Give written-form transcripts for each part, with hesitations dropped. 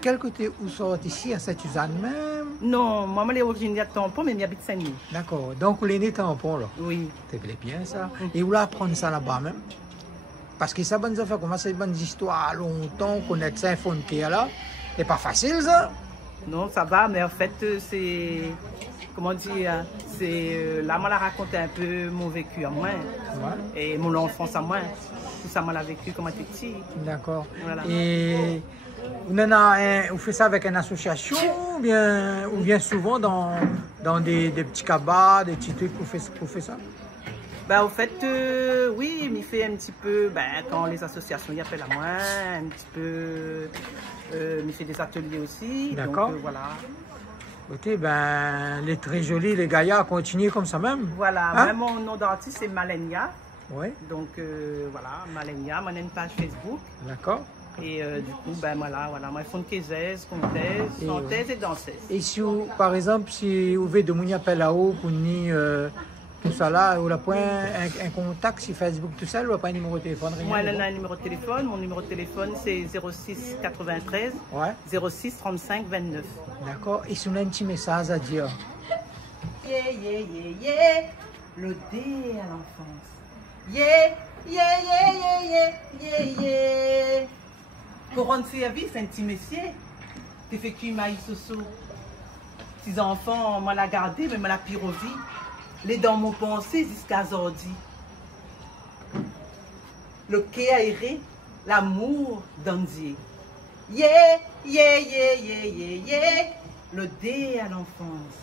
Quel côté où sont ici à Saint-Suzanne même? Non, moi, je suis originaire de Tampon, mais j'habite Saint-Denis. D'accord. Donc, vous l'êtes né Tampon, là? Oui. C'est bien ça. Et vous l'apprendre ça là-bas même? Parce que ça, bonne affaire, comment c'est bonnes histoires longtemps, connaître ça, frontière là. C'est pas facile ça? Non, ça va, mais en fait, c'est. Comment dire? C'est. Là, moi, la raconté un peu mon vécu à moi. Ouais. Et mon enfance à moi. Tout ça, moi, l'a vécu comme j'étais petit. D'accord. Voilà. Et vous faites ça avec une association ou bien souvent dans des petits cabas, des petits trucs, vous faites ça? Bah, au fait, oui, il fait un petit peu, quand les associations y appellent à moi, un petit peu, il fait des ateliers aussi. D'accord. Donc, voilà. Ok, les très jolis, les gaillards, continuez comme ça même. Voilà, Hein? moi, mon nom d'artiste, c'est Malenia. Oui. Donc, voilà, Malenia, moi, j'ai une page Facebook. D'accord. Et du coup, voilà, moi, je fais une caisseuse, contaise, chanteuse et danseuse. Et si vous, par exemple, si vous voulez de mon appel là-haut, pour ni tout ça là, vous avez un contact sur Facebook, tout ça, vous n'avez pas un numéro de téléphone, rien? Moi, j'ai un numéro de téléphone. Mon numéro de téléphone, c'est 06 93 ouais. 06 35 29. D'accord. Et si vous avez un petit message à dire? Yeah, yeah, yeah, yeah. Le dé à l'enfance. Yeah, yeah, yeah, yeah, yeah, yeah, yeah. Pour rendre service, un petit messier. T'es fait cuire maïs soso. Six enfants, moi l'a gardé, mais moi la pyrovie. Les dans mon pensée jusqu'à Zordi. Le quai aéré, l'amour d'Andier. Yeah, yeah, yeah, yeah, yeah, yeah. Le dé à l'enfance.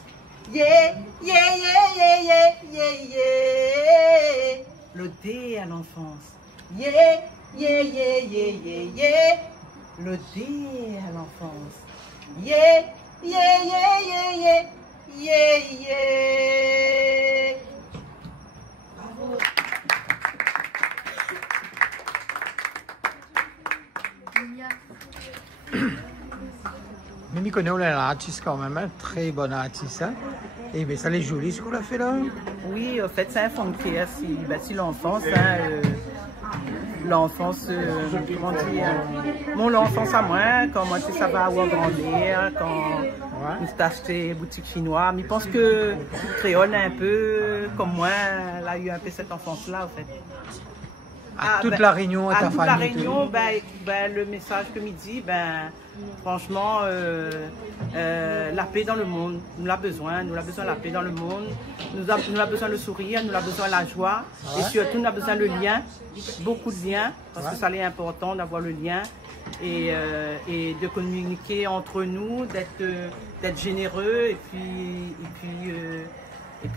Yeah, yeah, yeah, yeah, yeah, yeah, yeah. Le dé à l'enfance. Yeah, yeah, yeah, yeah, yeah, yeah. Le dé à l'enfance. Yeah, yeah, yeah, yeah, yeah, yeah, yeah. Bravo. Mimi connaît un artiste quand même, un très bon artiste. Hein? Et mais ça les joli ce qu'on a fait là? Oui, en fait, c'est un fond de créer si l'enfance, l'enfance, comment dire, mon l'enfance à moi, quand moi, ça va avoir grandir, quand nous acheté boutique chinoise. Mais je pense que créole un peu, comme moi, elle a eu un peu cette enfance-là, en fait. À toute la Réunion, à ta famille. La Réunion, le message que me dit, franchement, la paix dans le monde, nous avons besoin de la paix dans le monde, nous avons besoin de sourire, nous avons besoin de la joie, et surtout nous avons besoin de lien, beaucoup de liens, parce que ça est important d'avoir le lien et de communiquer entre nous, d'être généreux, et puis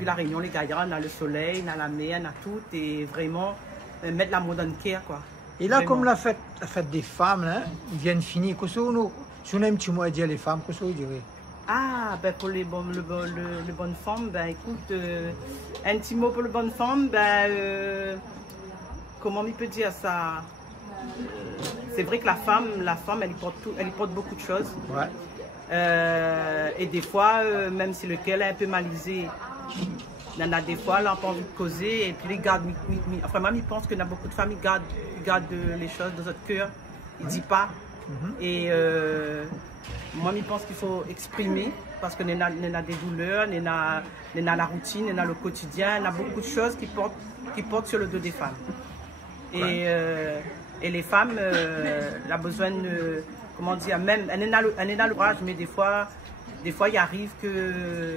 la Réunion, les gaillards, on a le soleil, on a la mer, on a tout, et vraiment mettre l'amour dans le cœur, quoi. Et là, vraiment. Comme la fête des femmes, hein, ils viennent finir. Qu'est-ce que nous, si on a un petit mot à dire les femmes, qu'est-ce que vous direz? Ah, pour les bonnes femmes, écoute, un petit mot pour les bonnes femmes, comment on peut dire ça? C'est vrai que la femme, elle porte beaucoup de choses. Ouais. Et des fois, même si le cœur est un peu malisé, il y en a des fois, là, on n'a pas envie de causer, et puis les gardent, enfin, moi, je pense qu'il y a beaucoup de femmes qui gardent les choses dans notre cœur, ils ne disent pas. Et moi, je pense qu'il faut exprimer, parce qu'on a des douleurs, on a la routine, on a le quotidien, on a beaucoup de choses qui portent sur le dos des femmes. Et les femmes, elles ont besoin de, comment dire, même, elles ont l'orage, mais des fois, il arrive que...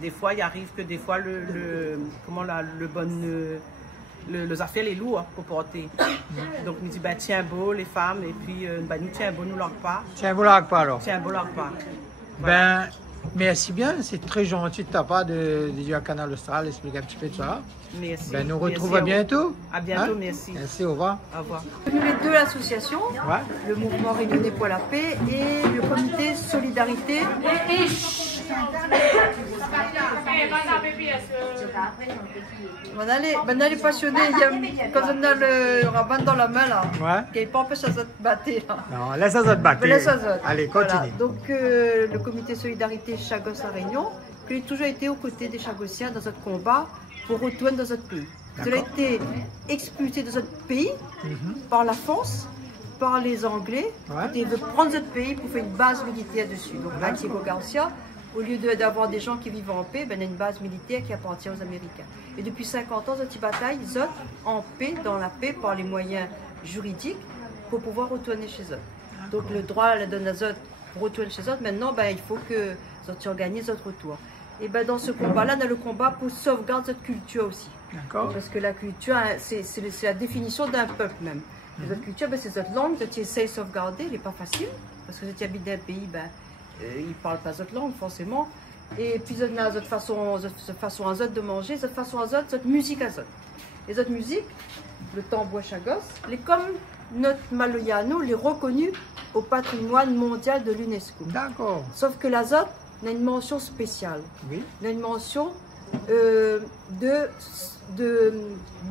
Des fois, les affaires les lourds pour porter. Donc, je me dis, tiens beau les femmes, et puis nous tiens beau, nous l'en pas. Tiens beau l'arc pas alors. Tiens beau l'en pas. Voilà. Merci bien, c'est très gentil de ta part de dire à Canal Austral, expliquer un petit peu de ça. Merci. Nous retrouvons à bientôt. À bientôt, hein? Merci. Merci, au revoir. Au revoir. Les deux associations, le mouvement réunionnais pour la paix et le comité Solidarité. On a les passionnés, quand on a le rabbin dans la main là, qui n'est pas empêché à se battre. Non, laisse ça se battre. Allez, continue. Voilà. Donc le comité Solidarité Chagos à Réunion, qui a toujours été aux côtés des Chagossiens dans notre combat pour retourner dans notre pays. Ils ont été expulsés de notre pays par la France par les Anglais, qui veulent prendre notre pays pour faire une base militaire dessus. Donc à Diego Garcia, au lieu d'avoir des gens qui vivent en paix, ben, il y a une base militaire qui appartient aux Américains. Et depuis 50 ans, cette bataille, ils sont en paix, dans la paix, par les moyens juridiques, pour pouvoir retourner chez eux. Donc le droit la donne à eux pour retourner chez eux. Maintenant, ben, il faut que ils organisent notre retour. Et ben, dans ce combat-là, on a le combat pour sauvegarder notre culture aussi. Parce que la culture, c'est la définition d'un peuple même. Notre culture, ben, c'est notre langue, tu essaies de sauvegarder, elle n'est pas facile. Parce que si tu habites dans un pays, ben, ils ne parlent pas notre langue forcément. Et puis, on a notre façon à eux de manger, notre façon à eux, notre musique à eux. Et notre musique, le tambour chagos, comme notre Maloyano, est reconnu au patrimoine mondial de l'UNESCO. D'accord. Sauf que l'azote a une mention spéciale. Oui. Il a une mention de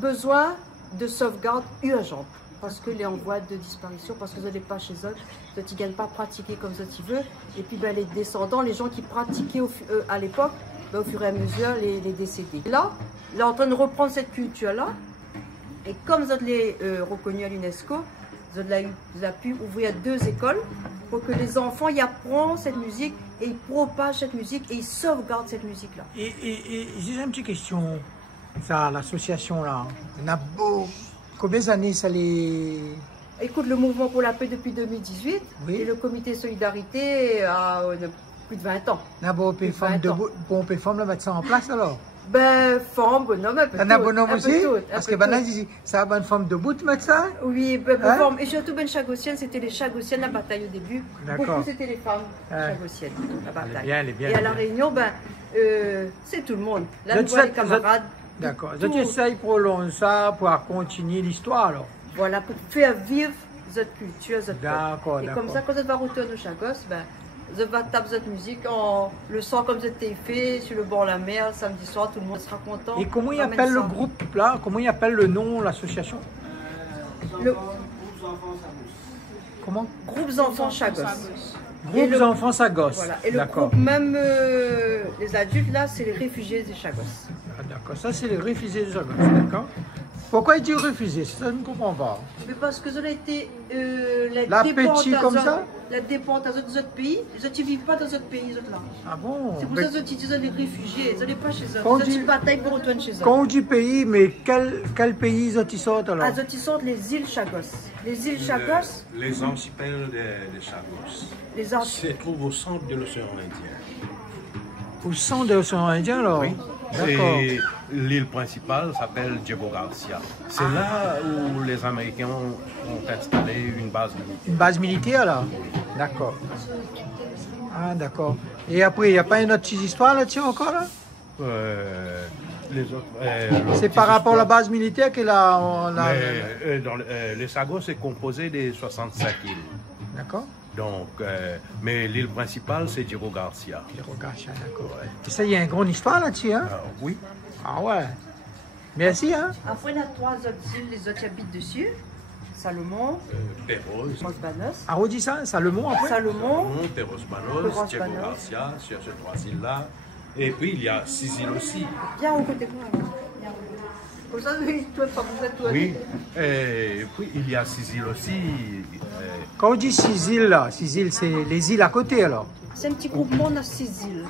besoin de sauvegarde urgente. Parce que les en voie de disparition, parce que vous n'allez pas chez eux, ils ne gagnent pas pratiquer comme ça tu veux. Et puis ben, les descendants, les gens qui pratiquaient à l'époque, ben, au fur et à mesure, les décédés. Là, on est en train de reprendre cette culture-là. Et comme vous l'avez reconnu à l'UNESCO, vous avez pu ouvrir 2 écoles pour que les enfants y apprennent cette musique et ils propagent cette musique et ils sauvegardent cette musique-là. Et j'ai une petite question. Ça, l'association là, on a beau. Combien d'années ça les... Écoute, le mouvement pour la paix depuis 2018 et le comité solidarité a plus de 20 ans. On a beau femmes là mettre ça en place alors? Ben, femme, bonhomme, un peu tout. Un bonhomme aussi? Parce que ben là, ça a une femme debout de mettre ça? Oui, ben, femme. Et surtout, ben, chagossienne, c'était les chagossiennes la bataille au début. Beaucoup, c'était les femmes chagossiennes, la bataille. Elle est bien, et à La Réunion, ben, c'est tout le monde. Là, nous voit les camarades. D'accord. Vous essayez de prolonger ça pour continuer l'histoire alors? Voilà, pour faire vivre notre culture, notre D'accord, et comme ça, quand on va retourner au Chagos, ben, je vais taper cette musique, le son comme c'était fait sur le bord de la mer, samedi soir, tout le monde sera content. Et comment il appelle le groupe là? Comment il appelle le nom, l'association? Comment? Groupes Enfants Chagos. Groupes Enfants Chagos. Voilà. Et le groupe, même les adultes là, c'est les réfugiés des Chagos. Ah, d'accord, ça c'est les réfugiés des Chagos, d'accord. Pourquoi ils disent réfugiés? Ça, je ne comprends pas. Mais parce que ça a été l'appétit comme ça? La dépente à d'autres pays. Les autres ne vivent pas dans d'autres pays, les autres là. Ah bon? C'est pour ça qu'ils disent les réfugiés. Ils n'allaient pas chez eux. Ils bataillent pour retourner chez eux. Quand on dit pays, mais quel pays ils sortent alors? Ah, ils sortent les îles Chagos. Les îles Chagos. Les archipels des Chagos. Se trouvent au centre de l'océan Indien. Au centre de l'océan Indien alors? Oui. Et l'île principale s'appelle Diego Garcia. C'est là où les Américains ont installé une base militaire. Une base militaire là? D'accord. Ah d'accord. Et après, il n'y a pas une autre petite histoire là-dessus encore là? Les autres. C'est par rapport à la base militaire que les Chagos est composé des 65 îles. D'accord. Donc, mais l'île principale, c'est Diego Garcia. Diego Garcia, d'accord. Ouais. Et ça, il y a une grande histoire là-dessus, hein? Oui. Ah ouais. Merci, hein? Après, il y a 3 autres îles, les autres habitent dessus. Salomon, Perros Banos. Ah, redis ça, Salomon après? Salomon, Perros Banos, Diego Garcia, sur ces 3 îles-là. Et puis, il y a 6 îles aussi. Viens au côté de moi. Comme ça, toi, toi. Oui, et puis il y a 6 îles aussi. Quand on dit 6 îles, là, 6 îles, c'est les îles à côté alors? C'est un petit groupement, on a 6 îles.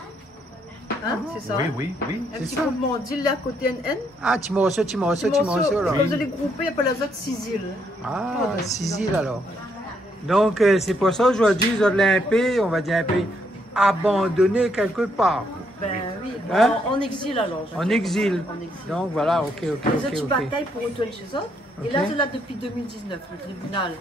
Hein, c'est ça? Oui. Un petit groupement d'îles à côté NN. Ah, Timothée alors. Quand vous allez grouper, il y a pas les autres 6 îles. Ah, 6 îles alors. Donc, c'est pour ça aujourd'hui, vous avez un pays, on va dire un pays abandonné quelque part. Ben oui, hein? En exil alors. En exil. Donc voilà, ok. Les autres bataillent pour retourner chez eux. Et là, c'est là depuis 2019, le tribunal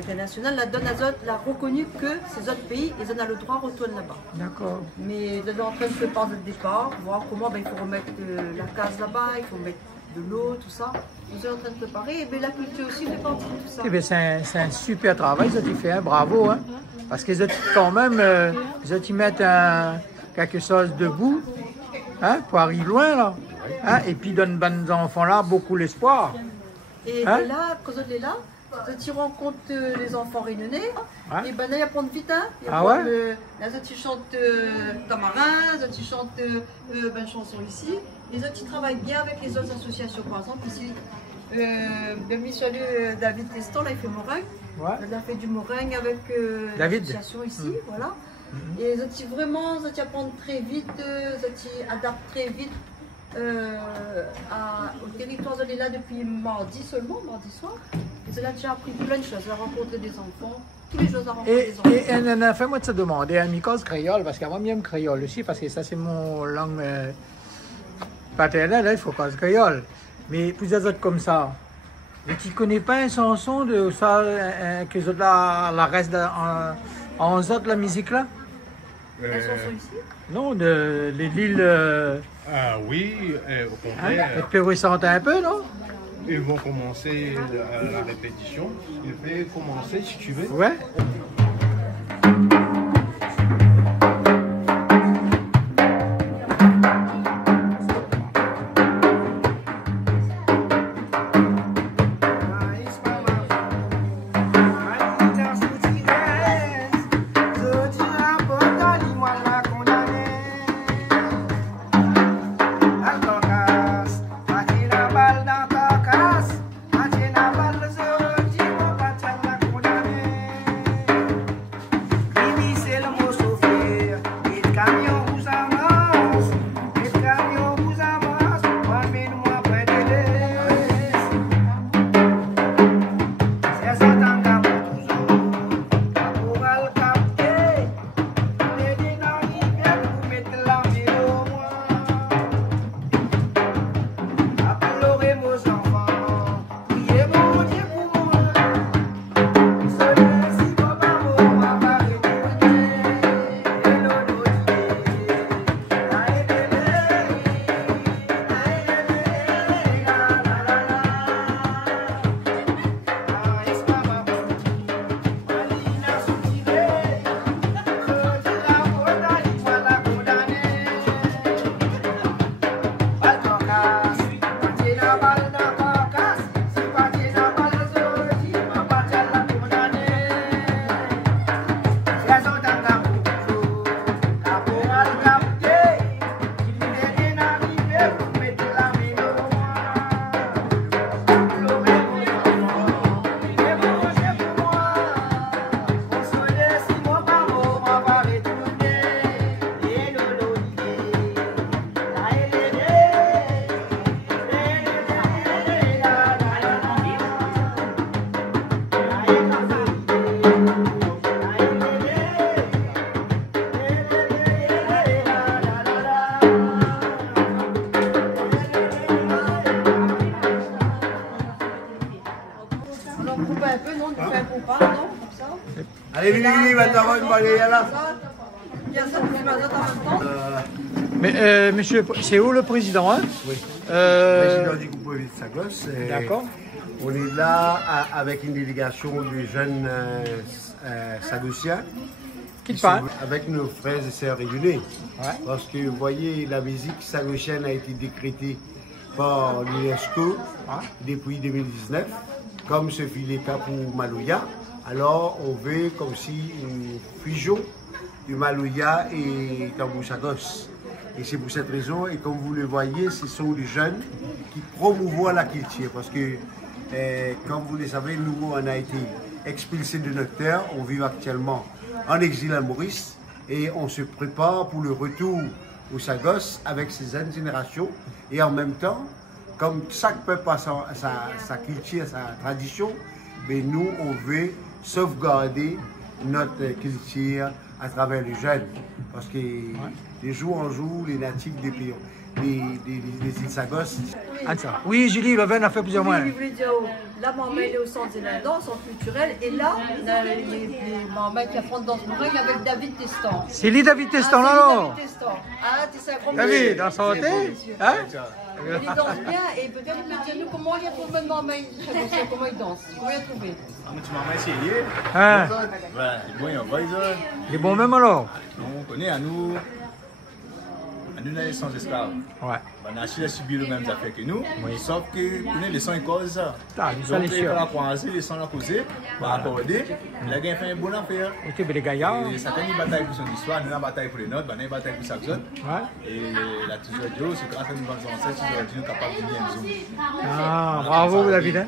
international, la donne à eux, l'a reconnu que ces autres pays, ils ont le droit de retourner là-bas. D'accord. Mais ils sont en train de préparer le départ, voir comment il faut remettre la case là-bas, il faut mettre de l'eau, tout ça. Ils sont en train de préparer, et bien, la culture aussi fait partie de tout ça. Eh bien, c'est un super travail, ça tu fais, hein? Bravo. Hein? Parce qu'ils ont quand même, ils mettent quelque chose debout, hein, pour arriver loin là, hein, et puis donnent aux enfants là beaucoup l'espoir. Et là, quand on est là, tu rencontres les enfants réunionnais, et ben là ils apprennent vite, hein. Les autres ils chantent Tamarin, les autres ils chantent une chanson ici, les autres ils travaillent bien avec les autres associations, par exemple ici, le monsieur David Teston là il fait Morin. Ouais. On a fait du meringue avec David. l'association ici, voilà. Et ça vraiment, ça apprend très vite, ça adapte très vite au territoire. On est là depuis mardi seulement, mardi soir. Et ça a déjà appris plein de choses. On a rencontré des enfants, tous les jours on a rencontré des enfants. Et fais-moi te demander, un micro créole, parce qu'avant j'aime créole aussi, parce que ça c'est mon langue paternelle, il faut cause créole. Mais pour des autres comme ça, et tu connais pas une chanson de ça, que les autres la reste en autres la musique là? La chanson ici? Non, de l'île. Ah oui, au contraire. Tu peux ressentir un peu, non? Ils vont commencer la répétition. Il peut commencer si tu veux. Ouais. Allez, Lili, maintenant, on va aller là. Mais monsieur, c'est où le président, hein? Oui. Président du groupe de Sagos. D'accord. On est là avec une délégation de jeunes Sagossiens. Qui parle? Avec nos frères et sœurs réunis. Ouais. Parce que vous voyez, la musique sagossienne a été décrétée par l'UNESCO depuis 2019, comme ce fut le cas pour Maloya. Alors on veut comme si une fusion du Maloya et Tambour Sagos. Et c'est pour cette raison, et comme vous le voyez, ce sont des jeunes qui promouvoient la culture. Parce que, comme vous le savez, nous, on a été expulsés de notre terre, on vit actuellement en exil à Maurice, et on se prépare pour le retour au Sagos avec ces jeunes générations. Et en même temps, comme chaque peuple a sa culture, sa tradition, mais nous, on veut sauvegarder notre culture à travers les jeunes. Parce que de jour en jour, les natifs des pays, des îles Sagos. Oui, Julie, il a fait plusieurs mois. Oui, je voulais dire, là, maman est au centre Zélandais, au centre culturel, et là, on a les mamans qui affrontent dans ce moment avec David Testan. C'est lui, David Testan, là, non? David Testan. Ah, tu sais, un grand David, en santé? Hein? Il danse bien, et peut-être il peut dire nous comment il a trouvé maman, comment il danse, comment il a trouvé. Hein? Il est bon même alors? On connaît à nous, la sans esclaves. Ouais. On a subi le même affaire que nous, sauf que les sons causent ça. Ah, ça, Donc, les sûr. on a croisé, les sons à causer, on a accordé, la gagne fait une bonne affaire. Ok, mais les gaillards. Et ça fait une bataille pour son histoire, nous avons une bataille pour les nôtres, une bataille pour sa zone. Ouais. Et la toujours dit, c'est grâce à nous, nous sommes capables de venir en zone. Ah, bravo David. Hein?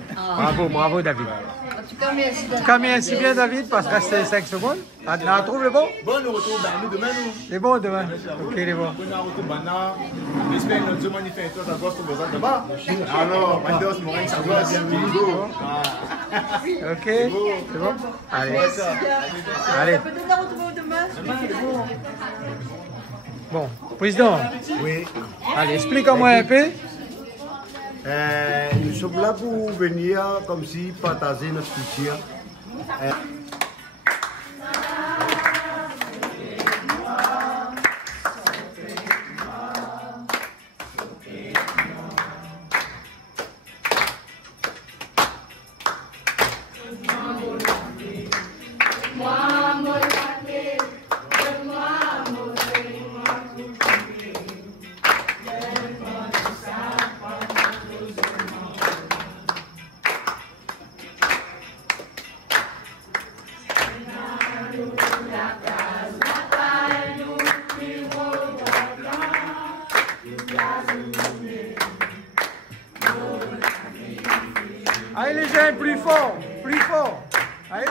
Bravo David. En tout cas, merci David. Quand merci bien David, parce que reste 5 secondes. Ah, on trouve le bon? Bon, nous retrouvons nous demain. Les bons demain. Ok, les bons. Nous retrouvons maintenant. J'espère que notre zone fait un tour pour besoin de bas. Alors, Mandos, Morin, ça doit bien Ok, c'est bon? Allez. Allez. Peut-être nous retrouvons demain. Bon, président, Oui. allez, explique-moi un peu. Nous sommes là pour venir comme si partager notre culture. Allez les gens, plus fort, plus fort. Allez.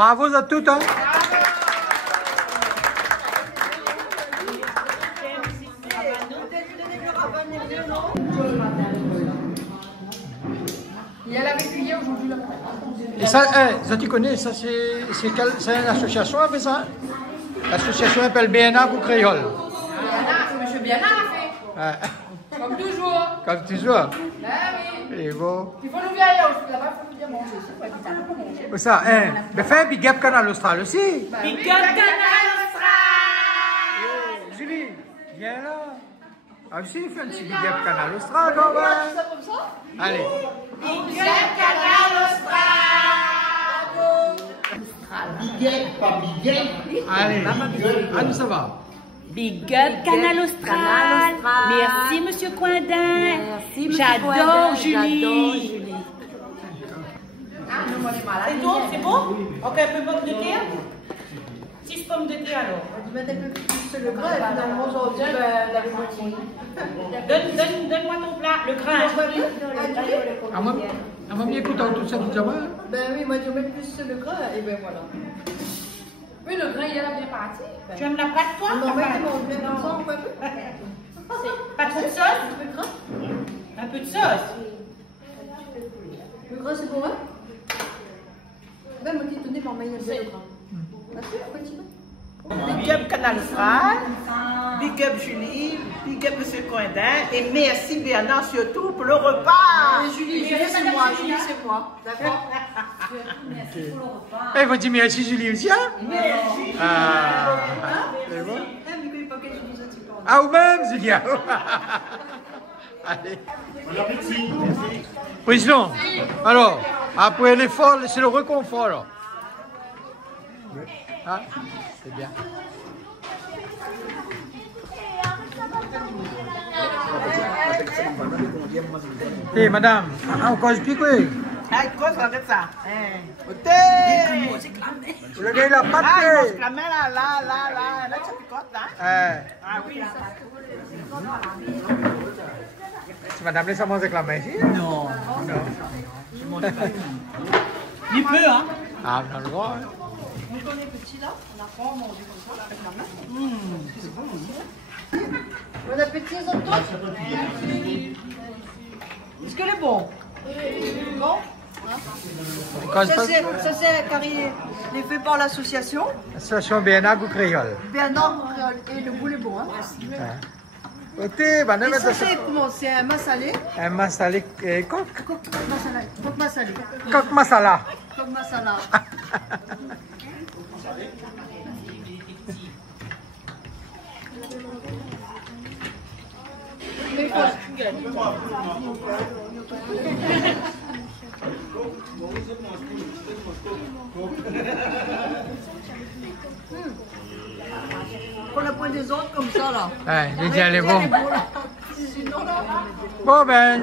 bravo à toutes. Hein. Il y a la réfugiée aujourd'hui là. Et ça, ça tu connais, ça c'est une association avec ça? L'association s'appelle BNA pour Créole. Biana, c'est M. Biana a fait. Ouais. Comme toujours. Comme toujours. Ben oui. Et bon. Il faut nous bien aller aussi là-bas, il faut nous bien manger aussi. Ouais, putain, on peut manger. Où ça, hein? Mais fais un big up Canal Austral aussi. Big Up Canal Julie, viens là. Ah aussi, fais un petit big up Canal Austral quand même. Ça comme ça? Allez. Big up Canal Allez. Allez, ça va. Big up Canal Austral. Merci Monsieur Coindin. Merci, monsieur J'adore Coindin, Julie. j'adore Julie. C'est tout, c'est bon? Ok, un peu de pommes de terre? 6 pommes de terre alors. Tu mets un peu plus le gras et finalement aujourd'hui, la moitié. Donne-moi ton plat, le grain. À moi, bien écoutant tout ça, tout ça va. Ben oui, moi je mets plus le gras et ben voilà. Oui, le grain, il est là bien parti. Tu aimes la pâte toi? On m'en met mon blé comme ça, on peut Pas trop de sauce? le gras. Un peu de sauce. Le gras c'est pour moi? Ben moi qui tenais pour mailler le gras. Big up Canal Austral, big up Julie, big up Monsieur Coindin et merci Bernard surtout pour le repas. Julie c'est moi, Julie c'est moi. D'accord? Eh, vous dites merci Julie aussi, hein? Merci. Ah, c'est bon. Ah, Ah, ou même, Julia. Allez. Bon appétit. Président, alors, après l'effort, c'est le réconfort, alors. Ah, c'est bien. Eh, madame, encore explique, oui. Ah, quoi, ça va être ça? Le gars, il a pas Ah, il mange de la main là, là, tu picotes là. Ah oui. Madame, laisse manger avec la main ici? Non. Il peut, hein? Ah, on a le droit. Hein. Quand on est petit là, on apprend à manger comme ça avec la main. Bon appétit aux autres. Est-ce qu'elle est bon? Bon. Quand Ça c'est car il est fait par l'association. Association BNA ou Créole. Bernard et le boule est bon. Hein. Ok, Et madame, ça c'est comment? C'est un massalé. un masala coq. Coq massalé. Coq massalé. Coq masala. Coq masala. Pour la pointe des autres comme ça là. Ouais, il dit, elle est bon. Sinon là. Bon, ben,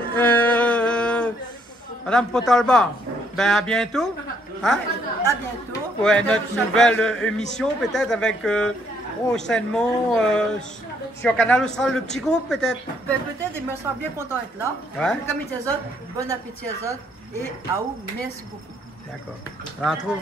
madame Potalba, ben à bientôt. Hein, À bientôt. pour notre nouvelle émission, peut-être avec prochainement sur Canal Austral, le petit groupe, peut-être. Ben, peut-être, il me sera bien content d'être là. Ouais. Comme il dit aux autres, bon appétit aux autres et à vous, merci beaucoup. D'accord. On la retrouve.